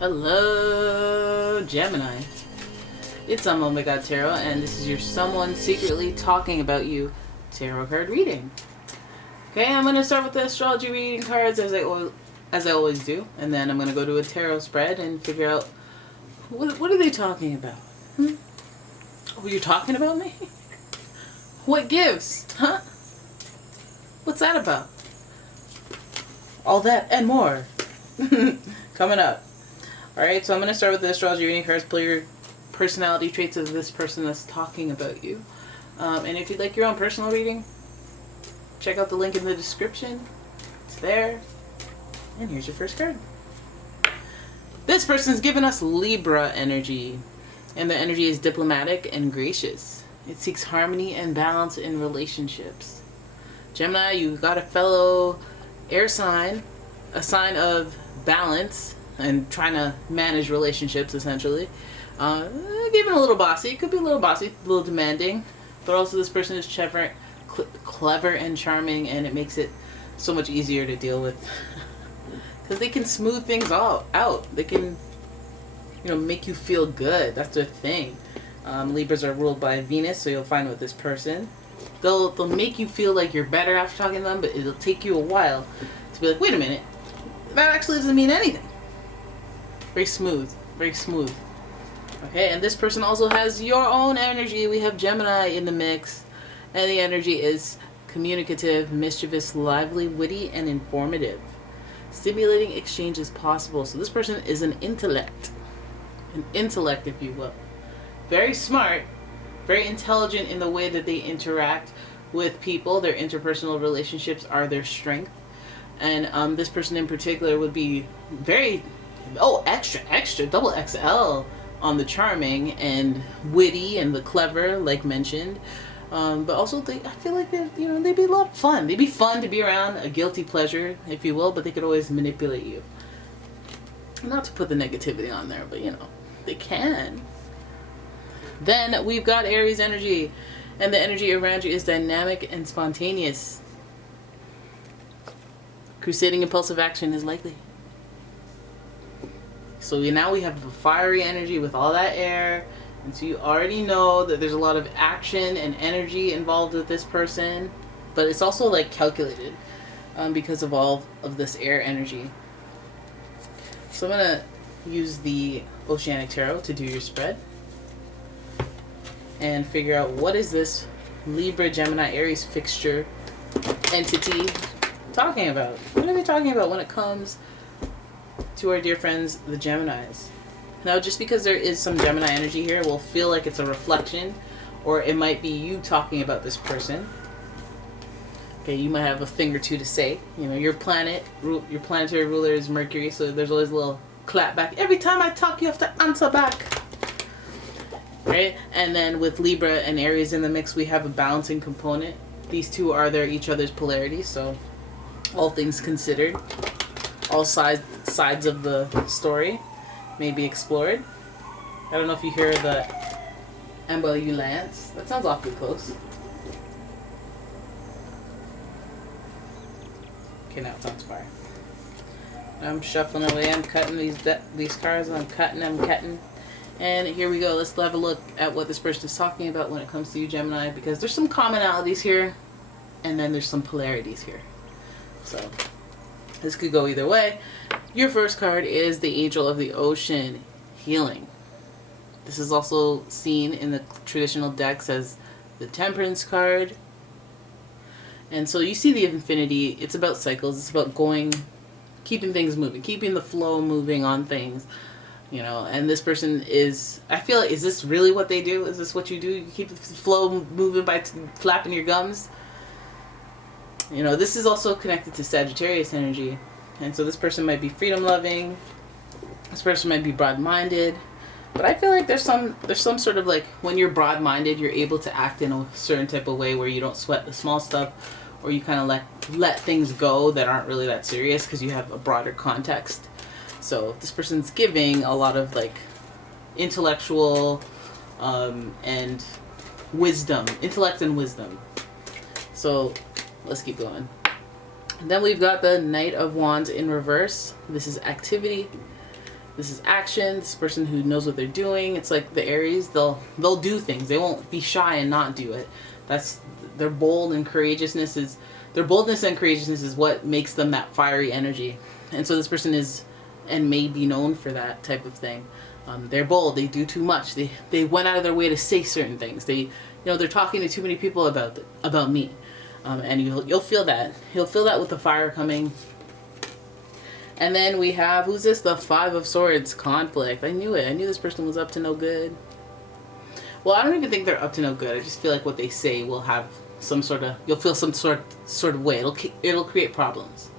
Hello, Gemini. It's umomgtarot, and this is your someone secretly talking about you tarot card reading. Okay, I'm going to start with the astrology reading cards as I always do, and then I'm going to go to a tarot spread and figure out what are they talking about. Oh, you're talking about me? What gives? Huh? What's that about? All that and more coming up. Alright, so I'm going to start with the astrology reading cards. Pull your personality traits of this person that's talking about you. And if you'd like your own personal reading, check out the link in the description. It's there. And here's your first card. This person's given us Libra energy. And the energy is diplomatic and gracious. It seeks harmony and balance in relationships. Gemini, you got a fellow air sign, a sign of balance and trying to manage relationships, essentially. Given a little bossy. It could be a little bossy, a little demanding. But also this person is clever and charming, and it makes it so much easier to deal with. Because they can smooth things out. They can, make you feel good. That's their thing. Libras are ruled by Venus, so you'll find with this person. They'll make you feel like you're better after talking to them, but it'll take you a while to be like, wait a minute, that actually doesn't mean anything. Very smooth. Very smooth. Okay, and this person also has your own energy. We have Gemini in the mix. And the energy is communicative, mischievous, lively, witty, and informative. Stimulating exchange is possible. So this person is an intellect. An intellect, if you will. Very smart. Very intelligent in the way that they interact with people. Their interpersonal relationships are their strength. And this person in particular would be very... extra, double XL on the charming and witty and the clever, like mentioned. But also, I feel like they'd be a lot of fun. They'd be fun to be around, a guilty pleasure, if you will, but they could always manipulate you. Not to put the negativity on there, but they can. Then we've got Aries energy, and the energy around you is dynamic and spontaneous. Crusading impulsive action is likely. So now we have a fiery energy with all that air. And so you already know that there's a lot of action and energy involved with this person. But it's also like calculated because of all of this air energy. So I'm going to use the Oceanic Tarot to do your spread. And figure out what is this Libra, Gemini, Aries fixture entity talking about. What are they talking about when it comes to our dear friends, the Geminis? Now, just because there is some Gemini energy here, will feel like it's a reflection, or it might be you talking about this person. Okay, you might have a thing or two to say. Your planetary ruler is Mercury, so there's always a little clap back. Every time I talk, you have to answer back. Right? And then with Libra and Aries in the mix, we have a balancing component. These two are each other's polarities, so all things considered, all sides of the story may be explored. I don't know if you hear the ambulance. That sounds awfully close. Okay, now it sounds fire. I'm shuffling away. I'm cutting these cards. I'm cutting. And here we go. Let's have a look at what this person is talking about when it comes to you, Gemini, because there's some commonalities here, and then there's some polarities here. So this could go either way. Your first card is the Angel of the Ocean, healing. This is also seen in the traditional decks as the Temperance card. And so you see the infinity. It's about cycles. It's about keeping things moving, keeping the flow moving on things. And this person is, I feel like, is this really what they do? Is this what you do? You keep the flow moving by flapping your gums? This is also connected to Sagittarius energy. And so this person might be freedom-loving. This person might be broad-minded. But I feel like there's some sort of like, when you're broad-minded, you're able to act in a certain type of way where you don't sweat the small stuff, or you kind of let things go that aren't really that serious because you have a broader context. So this person's giving a lot of like intellectual and wisdom, intellect and wisdom. So let's keep going. And then we've got the Knight of Wands in reverse. This is activity. This is action. This person who knows what they're doing. It's like the Aries, they'll do things. They won't be shy and not do it. That's their bold and courageousness is their boldness and courageousness is what makes them that fiery energy. And so this person is and may be known for that type of thing. They're bold. They do too much. They went out of their way to say certain things. They're talking to too many people about me, and you'll feel that. You'll feel that with the fire coming. And then we have, who's this? The Five of Swords, conflict. I knew it. I knew this person was up to no good. Well, I don't even think they're up to no good. I just feel like what they say will have some sort of, you'll feel some sort of way. It'll create problems.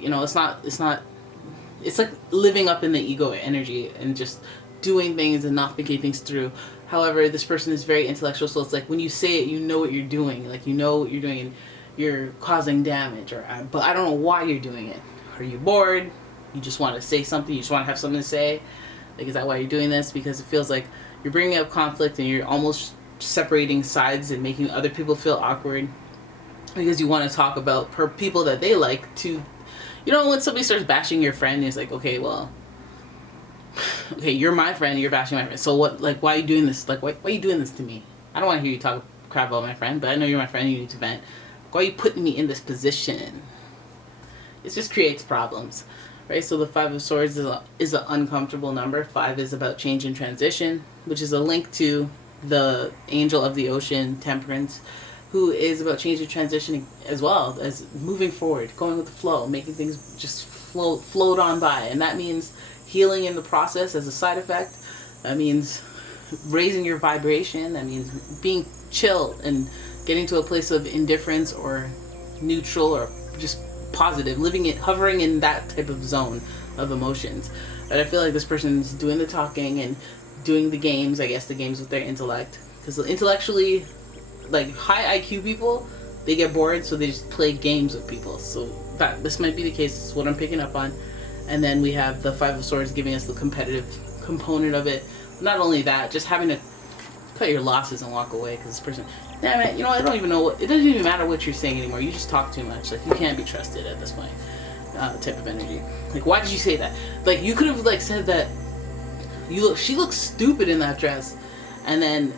It's like living up in the ego energy and just doing things and not thinking things through. However, this person is very intellectual, so it's like when you say it, you know what you're doing. Like, you know what you're doing and you're causing damage, but I don't know why you're doing it. Are you bored? You just want to say something? You just want to have something to say? Like, is that why you're doing this? Because it feels like you're bringing up conflict and you're almost separating sides and making other people feel awkward because you want to talk about people that they like to, when somebody starts bashing your friend, it's like, okay, you're my friend, you're bashing my friend. So what, like, why are you doing this? Like, why are you doing this to me? I don't want to hear you talk crap about my friend, but I know you're my friend and you need to vent. Why are you putting me in this position? It just creates problems, right? So the Five of Swords is an uncomfortable number. 5 is about change and transition, which is a link to the Angel of the Ocean, Temperance, who is about change and transition as well as moving forward, going with the flow, making things just float on by. And that means healing in the process as a side effect. That means raising your vibration. That means being chill and getting to a place of indifference or neutral or just positive, hovering in that type of zone of emotions. But I feel like this person's doing the talking and doing the games, I guess the games with their intellect. Because intellectually, like high IQ people, they get bored, so they just play games with people. So this might be the case. This is what I'm picking up on. And then we have the Five of Swords giving us the competitive component of it. Not only that, just having to cut your losses and walk away because this person, damn it, I don't even know it doesn't even matter what you're saying anymore. You just talk too much. Like, you can't be trusted at this point. Type of energy. Like, why did you say that? Like, you could have like said that she looks stupid in that dress, and then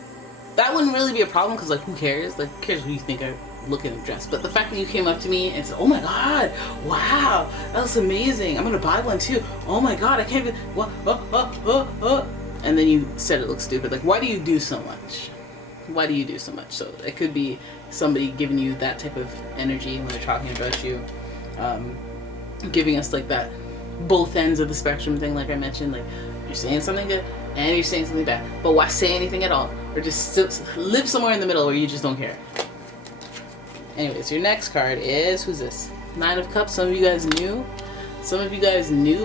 that wouldn't really be a problem because, like, who cares? Like, who cares who you think I look in the dress? But the fact that you came up to me and said, oh my god, wow, that looks amazing, I'm gonna buy one too, oh my god, I can't even, what, and then you said it looks stupid. Like, why do you do so much? Why do you do so much? So it could be somebody giving you that type of energy when they're talking about you, giving us like that both ends of the spectrum thing, like I mentioned. Like, you're saying something good and you're saying something bad, but why say anything at all? Or just live somewhere in the middle where you just don't care. Anyways, your next card is, who's this? 9 of Cups. Some of you guys knew,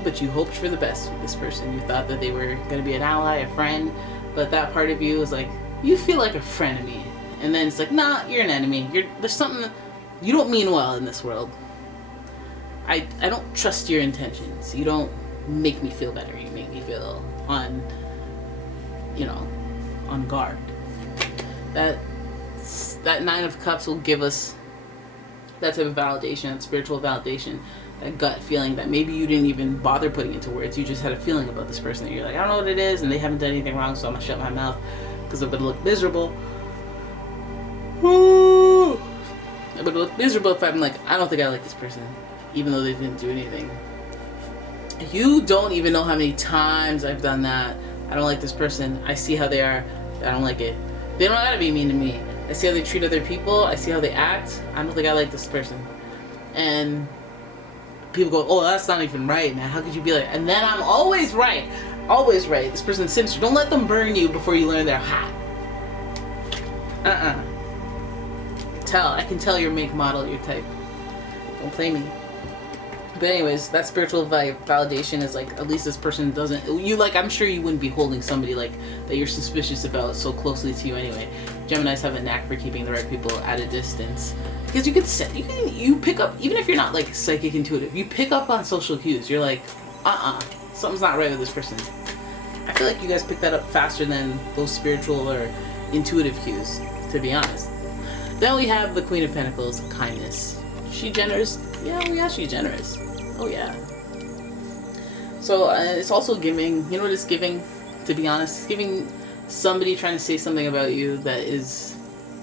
but you hoped for the best with this person. You thought that they were going to be an ally, a friend, but that part of you was like, you feel like a friend to me. And then it's like, nah, you're an enemy. There's something, you don't mean well in this world. I don't trust your intentions. You don't make me feel better. You make me feel on guard. That 9 of Cups will give us that type of validation, that spiritual validation, that gut feeling that maybe you didn't even bother putting into words. You just had a feeling about this person that you're like, I don't know what it is, and they haven't done anything wrong, so I'm gonna shut my mouth because I'm gonna look miserable. I'm gonna look miserable if I'm like, I don't think I like this person, even though they didn't do anything. You don't even know how many times I've done that. I don't like this person. I see how they are. I don't like it. They don't gotta be mean to me. I see how they treat other people. I see how they act. I don't think I like this person. And people go, oh, that's not even right, man. How could you be like, and then I'm always right. Always right. This person's sinister. Don't let them burn you before you learn they're hot. I can tell your make, model, your type. Don't play me. But anyways, that spiritual validation is like, at least this person doesn't, I'm sure you wouldn't be holding somebody like that you're suspicious about so closely to you anyway. Geminis have a knack for keeping the right people at a distance. Because you pick up, even if you're not like psychic intuitive, you pick up on social cues. You're like, something's not right with this person. I feel like you guys pick that up faster than those spiritual or intuitive cues, to be honest. Then we have the Queen of Pentacles, kindness. She generous? Yeah, she's generous. Oh yeah. So it's also giving, you know what it's giving, to be honest? It's giving somebody trying to say something about you that is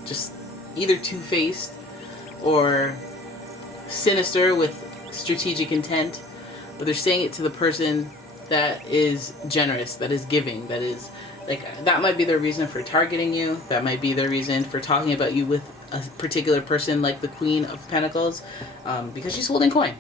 just either two-faced or sinister with strategic intent, but they're saying it to the person that is generous, that is giving, that is, like, that might be their reason for targeting you. That might be their reason for talking about you with a particular person like the Queen of Pentacles, because she's holding coin.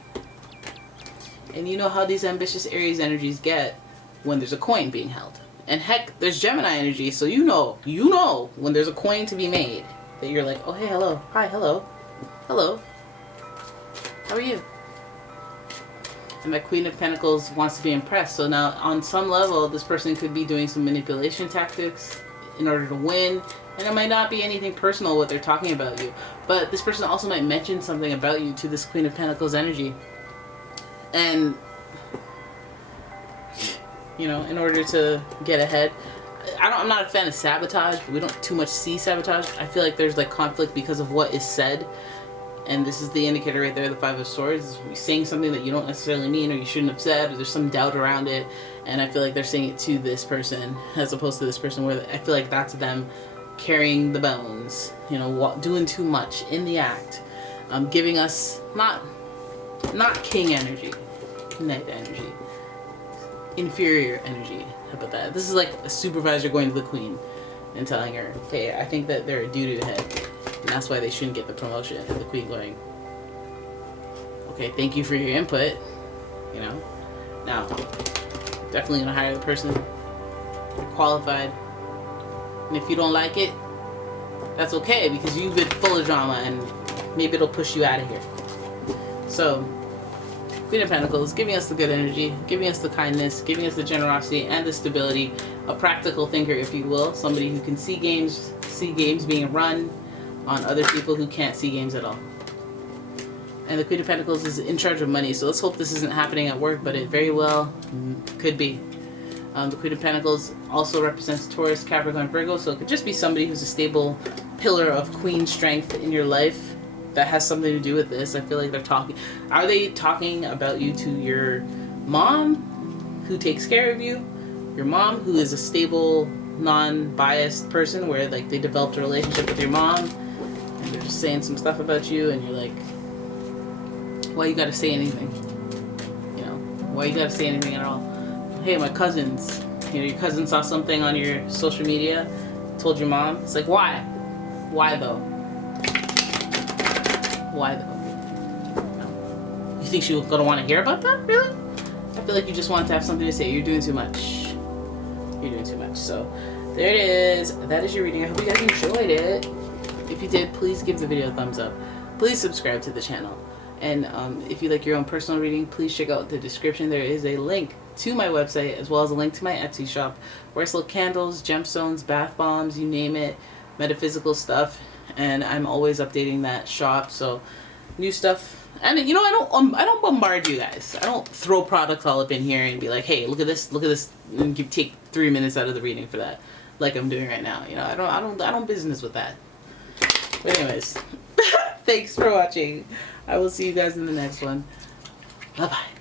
And you know how these ambitious Aries energies get when there's a coin being held. And heck, there's Gemini energy, so you know when there's a coin to be made, that you're like, oh, hey, hello, hi, hello, how are you? And that Queen of Pentacles wants to be impressed. So now, on some level, this person could be doing some manipulation tactics in order to win. And it might not be anything personal what they're talking about you. But this person also might mention something about you to this Queen of Pentacles energy. And, you know, in order to get ahead. I'm not a fan of sabotage, but we don't too much see sabotage. I feel like there's like conflict because of what is said. And this is the indicator right there, the Five of Swords. You're saying something that you don't necessarily mean or you shouldn't have said, or there's some doubt around it. And I feel like they're saying it to this person as opposed to this person, where I feel like that's them carrying the bones, you know, doing too much in the act. Giving us not king energy, knight energy, inferior energy. How about that? This is like a supervisor going to the queen and telling her, okay, I think that they're a doo-doo head. And that's why they shouldn't get the promotion. And the queen going, okay, thank you for your input. You know? Now, definitely gonna hire the person. You're qualified. And if you don't like it, that's okay, because you've been full of drama and maybe it'll push you out of here. So, Queen of Pentacles, giving us the good energy, giving us the kindness, giving us the generosity and the stability. A practical thinker, if you will. Somebody who can see games being run on other people who can't see games at all. And the Queen of Pentacles is in charge of money, so let's hope this isn't happening at work, but it very well could be. The Queen of Pentacles also represents Taurus, Capricorn, Virgo, so it could just be somebody who's a stable pillar of queen strength in your life that has something to do with this. I feel like they're talking. Are they talking about you to your mom, who takes care of you? Your mom, who is a stable, non-biased person, where like they developed a relationship with your mom, and they're just saying some stuff about you, and you're like, why you gotta say anything? You know, why you gotta say anything at all? Hey, my cousins, you know, your cousin saw something on your social media, told your mom. It's like, why? Why though? Why though? No. You think she was gonna want to hear about that? Really? I feel like you just want to have something to say. You're doing too much. You're doing too much. So there it is. That is your reading. I hope you guys enjoyed it. If you did, please give the video a thumbs up. Please subscribe to the channel. And if you like your own personal reading, please check out the description. There is a link to my website, as well as a link to my Etsy shop, where I sell candles, gemstones, bath bombs, you name it, metaphysical stuff. And I'm always updating that shop, so new stuff. And you know, I don't bombard you guys. I don't throw products all up in here and be like, hey, look at this, and take 3 minutes out of the reading for that, like I'm doing right now. You know, I don't business with that. But anyways, thanks for watching. I will see you guys in the next one. Bye bye.